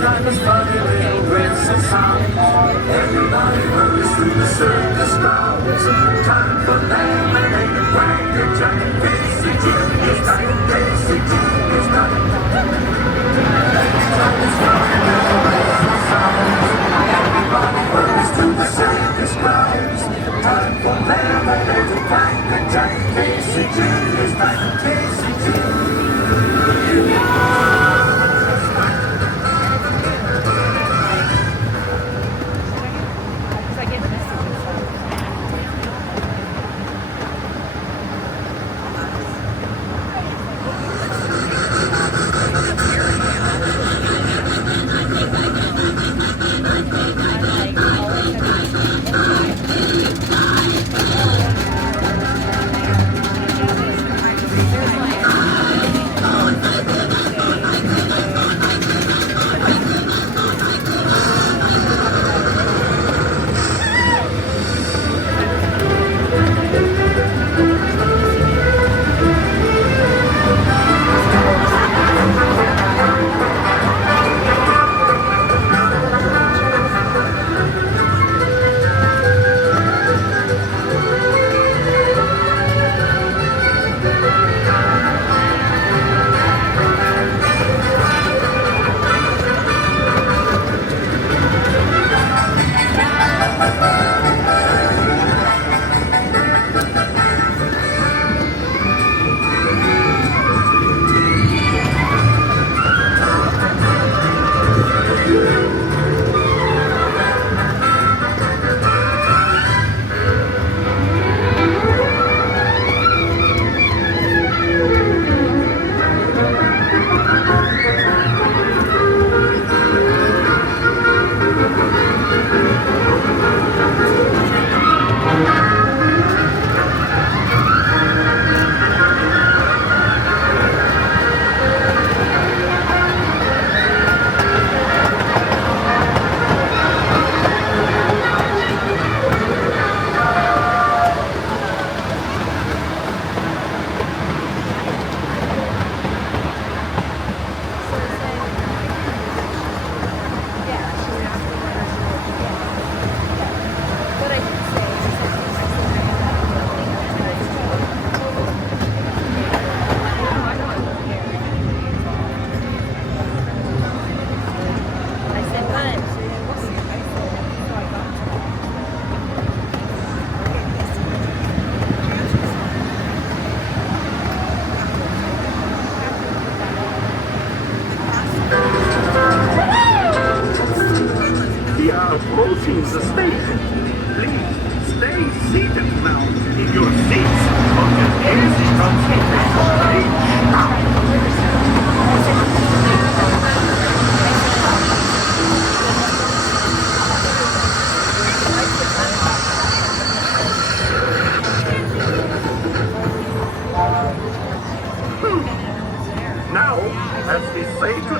time is funny little grits and sounds. Everybody hurries through the circus grounds. Time for lemonade and cracker jack. Casey Jr.'s time, Casey Jr.'s time. Time is funny little grits and sounds. Everybody hurries through the circus grounds. Time for lemonade and cracker jack. Casey Jr.'s time, Casey Jr. Approaching the station. Please stay seated now in your seats. As from now, as we say to